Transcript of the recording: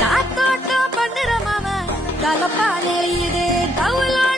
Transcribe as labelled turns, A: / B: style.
A: காத்தோட்டம் பண்ணுற மாம கலப்பாலே இது கவுலோட